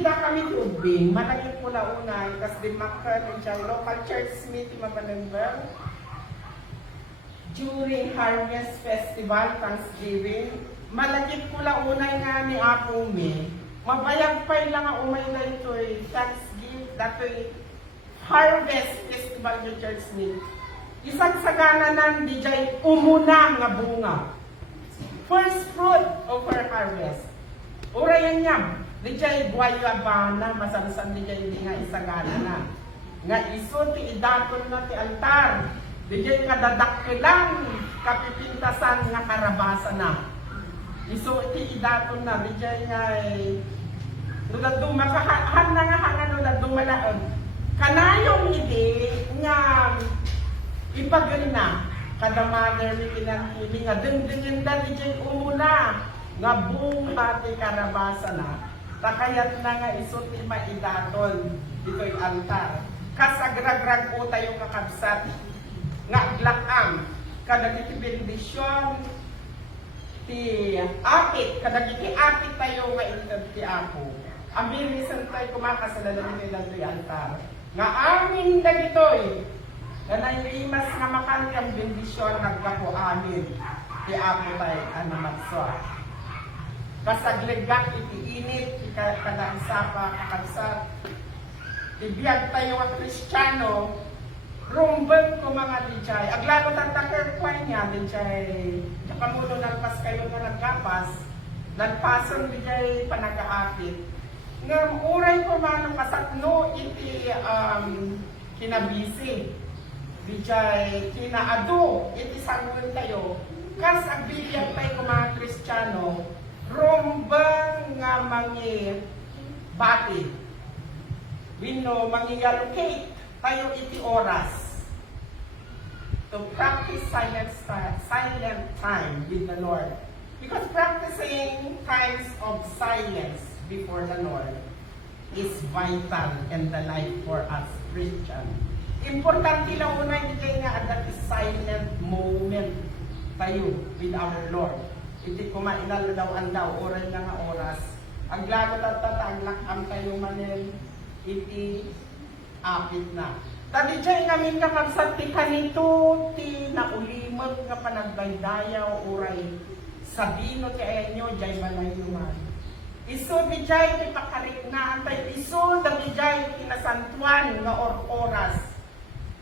da kami tubing, malagyan po na unay, kas di makkan dyan, local church meeting mapanembang. During Harvest Festival, Thanksgiving, malagyan po na unay nga ni Apo Mi. Mabayag pa lang ang umay na ito'y Thanksgiving, dato'y Harvest Festival ng church meeting. Isang sagana ng DJ umuna nga bunga. First fruit of her harvest. Urayan niya, DJ guayabana, masamsam DJ hindi nga isagana na. Nga iso ti idaton na ti altar. DJ kadadakkilang kapipintasan nga karabasa na. Iso ti idaton na, DJ nga nula dumakahan na nga hanga nula dumalaon. Kanayong hindi nga ipagin na kada mother mi kinanili nga dingdingin da DJ umuna nga buong pati karabasa na takayat na nga isot ti maidaton dito'y altar kasagragrag po tayo kakabsat nga aglakam kadagiti bendisyon ti apit kadagiti apit tayo nga intad ti Apo amirisan tayo kumakasalalan nila ti altar nga amin dagitoy kanay imas nga makantang bendisyon nagkapo amin ti Apo tayo anamatso. Kasagligak iti init kada isapa kakabsat. Ibiyag tayo ang Kristiyano rumbeng ko mga dijay. Aglalo tatakir kwa niya dijay. Nakamulo nagpas kayo nga nagkapas. Nagpason dijay panagaapit. Ngam uray ko man kasatno iti kinabisi. Bijay kinaado iti sangon tayo kas agbibiyag tayo mga Kristiyano rumbang nga mangi bati wino mangi-allocate tayo iti oras to practice silent time with the Lord because practicing times of silence before the Lord is vital in the life for us Christians. Importante lang una hindi nga at silent moment tayo with our Lord. Iti kumainal daw andaw, oras na nga oras. Aglalo tatataglakam tayo manin, iti apit na. Tadi dyan namin kakabsat ti kanito, ti naulimag nga panagbaydayaw, oray. Sabino ti ayanyo, jay malayuman. Iso di jay ti pakarik na, antay iso da di jay kinasantuan nga oras.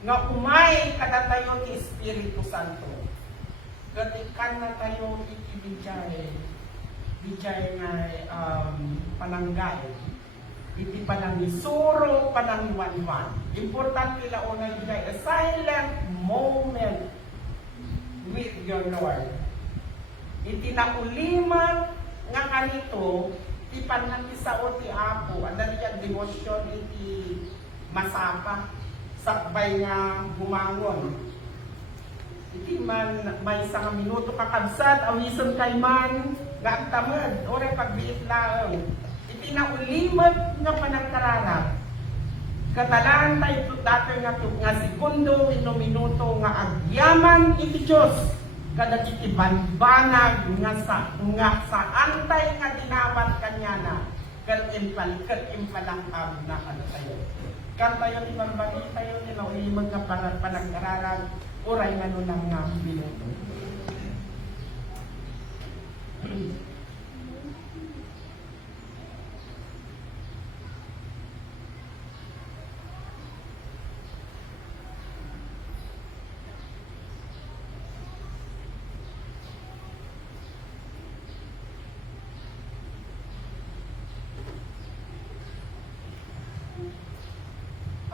Nga umay kada tayo ti Espiritu Santo. Gatikan na tayo iti bijay nga pananggay. Iti panangisuro, panangiwanwan. Importante la una bijay a silent moment with your Lord. Iti nauliman nga kanito, ti panangisao ti Apo, anda diyan devotion iti masapa. Sakbay nga bumangon. Iti man may isang minuto kakabsat, awisan kay man, nga agtamad, oray pagbiit laang. Iti naulimad nga panagkararap. Katalaan tayo dati nga segundo, minuto nga agyaman iti Diyos. Kada iti banbanag nga sa antay nga dinamat kanya na. Kat impalangkab na ano tayo. Kan tayo ni mambagi tayo ni naulimag nga panagkararan oray nga nunang nga minuto.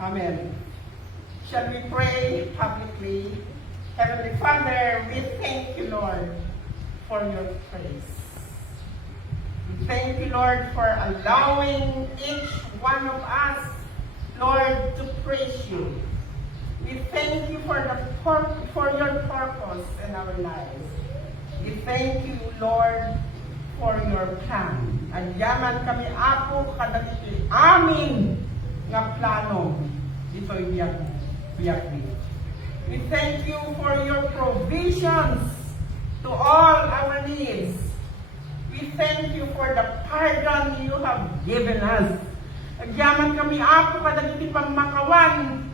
Amen. Shall we pray publicly? Heavenly Father, we thank you, Lord, for your praise. We thank you, Lord, for allowing each one of us, Lord, to praise you. We thank you for your purpose in our lives. We thank you, Lord, for your plan. Agyaman kami, Apo, kadagiti amin nga plano dito'y biyak. We thank you for your provisions to all our needs. We thank you for the pardon you have given us Agyaman kami apo kada iti pamakawan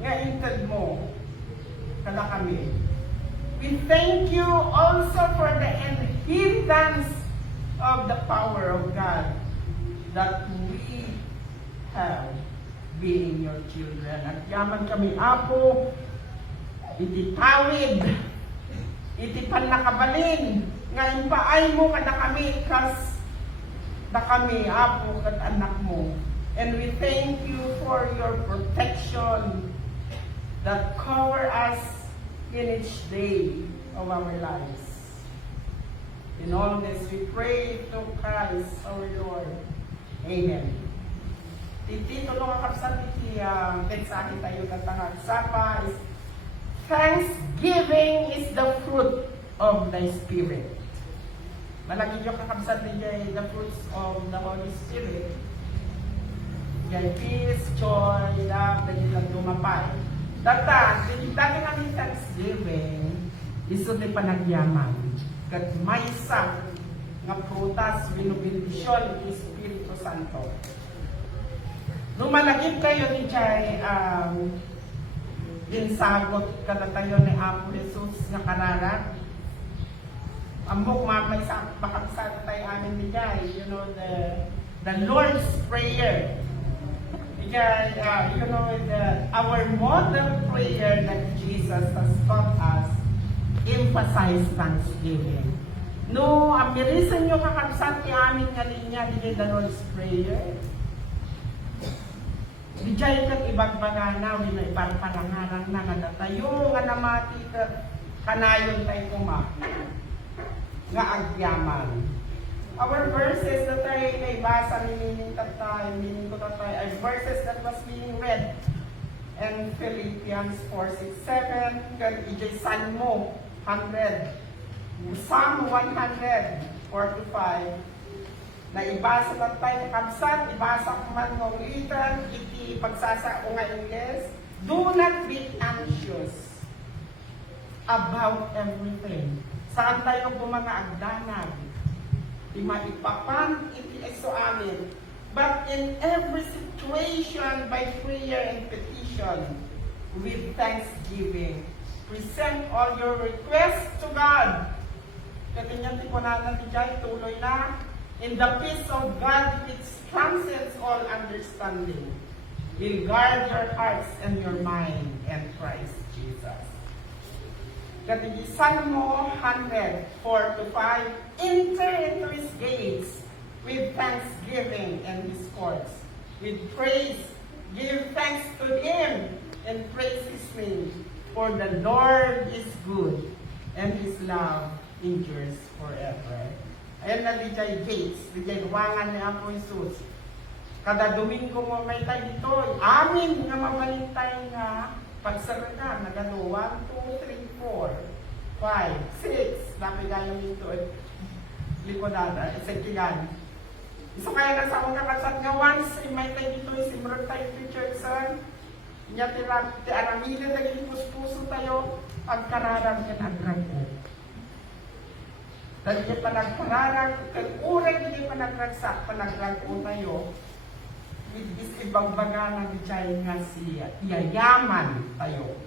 nga intad mo kada kami. We thank you also for the inheritance of the power of God that we have being your children. Agyaman kami apo iti tawid iti panakabalin nga impaay mo kada kami kas da kami apo kat anak mo. And we thank you for your protection that cover us in each day of our lives. In all this we pray to Christ our Lord. Amen. Titi tulong ang kapsat iti mensahe tayo katangag sapa is thanksgiving is the fruit of the Spirit. Malagi yung kakabsat niya the fruits of the Holy Spirit. Yan, peace, joy, love, dahil lang lumapay. Dati namin Thanksgiving, iso di panagyaman. Kat may isa nga prutas, binubindisyon, Espiritu Santo. Lumalagip kayo ni Chay, insagot kada tayo ni Apo Jesus nga kararat. Amok may pakabsat tayo amin ni Chay, you know, the Lord's Prayer. Our model prayer that Jesus has taught us emphasize thanksgiving. No, ang birisan nyo kakabsat ni amin nga linya di the Lord's Prayer. Di jay kat ibagbagana, wala iparpalangarang na nadatayo nga namati ka kanayon tayo kuma nga agyaman. Our verses that ay naibasa meaning ko tatay, ay verses that was being read in Philippians 4:6-7, kan ijay Salmo 100, Psalm 100:4-5, na ibasa tatay kabsat, ibasa man ng ulitan, iti pagsasa o nga Ingles, do not be anxious about everything. Saan tayo po mga agdanag? Di maipapan iti ekso amin. But in every situation, by prayer and petition, with thanksgiving, present all your requests to God. Katinyan ti po natin ti Jai, tuloy na. In the peace of God, which transcends all understanding, will guard your hearts and your mind in Christ Jesus. Katigi Salmo 100:4-5, enter into his gates with thanksgiving and his courts with praise. Give thanks to him and praise his name. For the Lord is good and his love endures forever. Ayan na dijay gates, dijay ruangan ni Apo Jesus. Kada Domingo mo may tayo dito, amin nga mabalintay nga pagsarga, nagano, 1, 2, 3, 4, 5, 6, dami gayong ito, likodada, isekigan. So kaya nasa akong kakasat nga once, may tayo dito, simrag tayo Richardson, niya ti aramilin, naging puso tayo, pagkararang yan ang rago. Dahil niya panagkararang, kag-urang niya panagragsak, panagrago tayo, with ibang baga na bijay nga siya, yayaman tayo.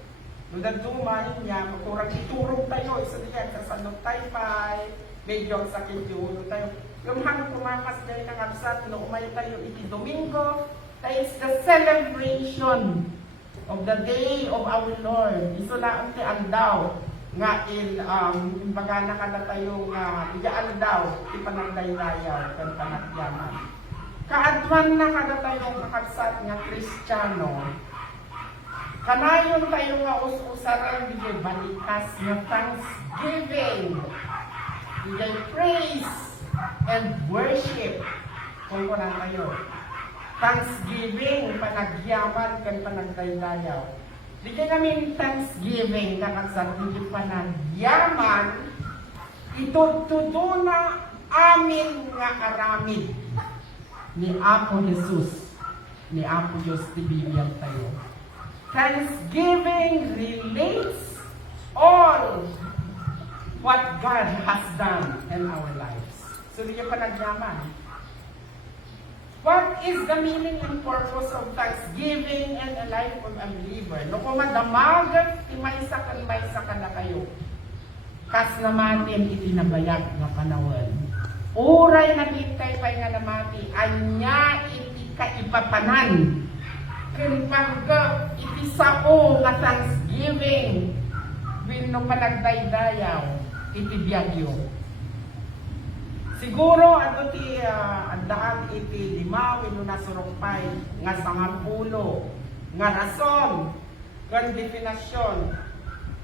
Nung dumahin niya, makurang iturong tayo, isa niya, kasanok taypay, medyo ang sakit yung ulo tayo. Lumhang tumakas dahil ng absat, no umay tayo iti Domingo, that is the celebration of the day of our Lord. Isulaan ti andaw, nga baga na kada tayo nga, iyaan daw, ipanagdaydayaw, kan panagyaman. Kaadwan na kada tayong kakabsat nga Kristiyano, kanayon tayo nga us-usaran bigay balikas nga thanksgiving, bigay praise and worship. Kung kulang tayo, thanksgiving, panagyaman kan panagdaydayaw. Bigay namin thanksgiving kakabsat, bigay panagyaman, itutudo na amin nga aramid ni Apo Jesus, ni Apo Diyos tibigyan tayo. Thanksgiving relates all what God has done in our lives. So, hindi pa nagyaman. What is the meaning and purpose of thanksgiving and a life of a believer? No kung madamagat, imaysa ka na kayo. Kas namatin itinabayag nga panawin. Uray nagitay pa'y nga namati, anya iti kaipapanan. Kinpagka iti sao nga thanksgiving. Wino panagdaydayaw, iti biyagyo. Siguro ato ti andaan iti lima wino nasurukpay nga 10 nga rason nga definasyon.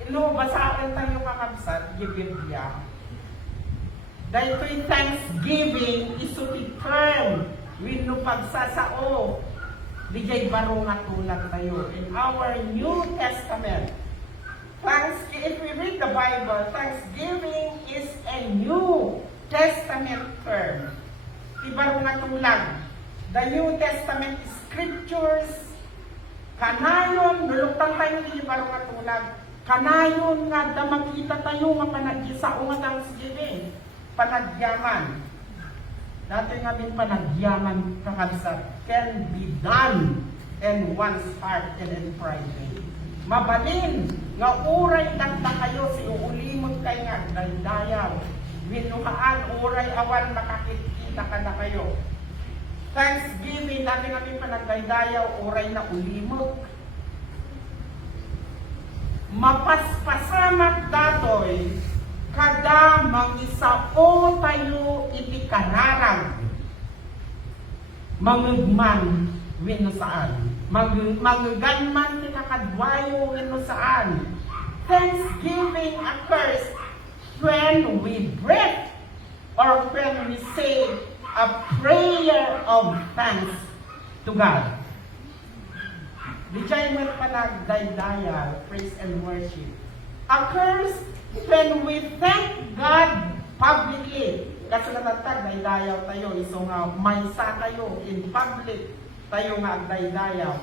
Ino basaan tayo kakabsat di Biblia. Dahil thanksgiving iso ti term wino pagsasao digay baro nga tulad tayo in our New Testament. If we read the Bible, thanksgiving is a New Testament term. Ibaro nga tulang. The New Testament scriptures, kanayon, nuluktan tayo ni ibaro nga tulang. Kanayon nga damakita tayo nga panagisao nga thanksgiving. Panagyaman. Dati nga din panagyaman kakabsat can be done in one's heart and in private. Mabalin nga uray tagda kayo si uulimot kay nga daydayaw. Winuhaan uray awan makakikita ka na kayo. Thanksgiving natin kami panagdaydayaw uray na ulimot. Mapaspasamat datoy kada mangisao tayo iti kanarang. Mangugman wino saan. Magaganman kita kadwayo wino saan. Thanksgiving occurs when we breathe or when we say a prayer of thanks to God. Dijay mo panagdaydaya, praise and worship. Occurs when we thank God publicly. Kasi natatag, daydayaw tayo, iso nga maysa tayo in public, tayo nga agdaydayaw.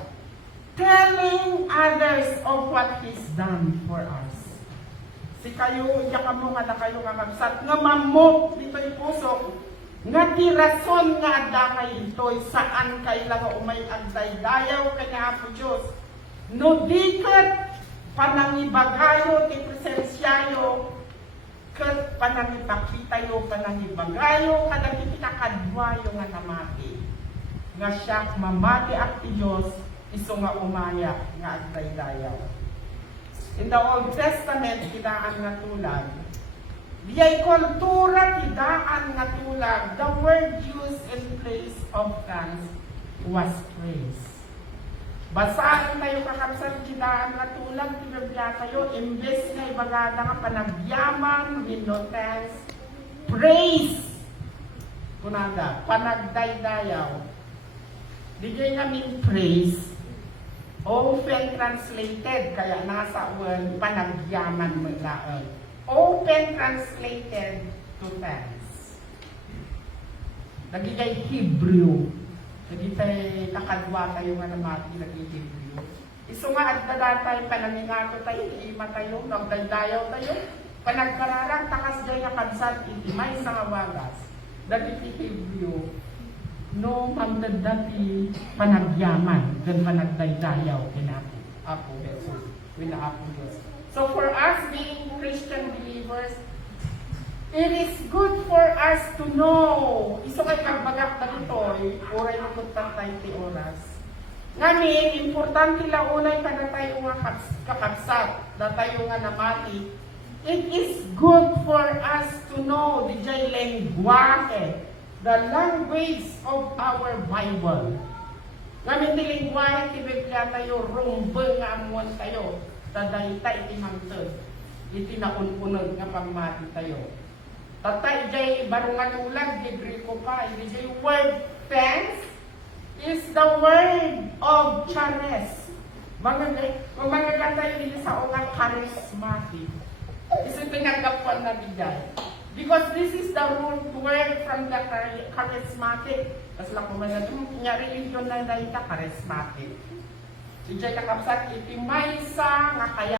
Telling others of what He's done for us. Si kayo, iyak mo nga na kayo nga magsat, nga mamok dito'y puso, nga tirason nga ada kay ito'y saan kayo lang umay agdaydayaw kanya po Diyos. No dikat panangibagayo ti presensyayo ket panangipakitayo panangibagayo kadagiti pinakadwayo nga namati nga siya mamati at ti Diyos iso nga umaya nga agdaydayaw. In the Old Testament kidaan nga tulag diyay kultura kidaan nga tulag the word used in place of thanks was praise. Basahin tayo kakabsat kidaan nga tulang tinabya tayo, imbes na ibagada nga panagyaman, winotens, praise. Kunaga, panagdaydayaw. Digay namin praise, often translated, kaya nasa uwan, panagyaman maglaan. Often translated to thanks. Nagigay Hebrew. Hindi tayo kakadwa tayo nga namati nag-i-Hebrew. Iso nga at dadatay, panamingato tayo, iima tayo, nagdaydayaw tayo, panagkararang takas jay nga kadsat, itimay sa ngawagas. Dagiti Hebrew, no magdadati panagyaman, gan panagdaydayaw, kinapo, Apo Jesus, wina Apo Diyos. So for us being Christian believers, it is good for us to know. Iso kay kagbagak na ito, oray mo kuntan tayo ti oras. Ngamin, importante lang unay ka na tayo nga kakabsat, na tayo nga namati. It is good for us to know the lengguahe, the language of our Bible. Ngamin di lengguahe, ti Biblia tayo, rumbe nga amuan tayo, tadayta iti mangtod, iti nakunpunod nga pagmati tayo. Tatay jay barungan ulang di Greco ka. Hindi jay word thanks is the word of charis. Mga tayo nila sa ungang charismatic. Isa pinagapuan na bigay. Because this is the root word from the charismatic. Tapos lang kumain niya religion na dahil ka charismatic. Si jay kakapsat iti maysa nga kaya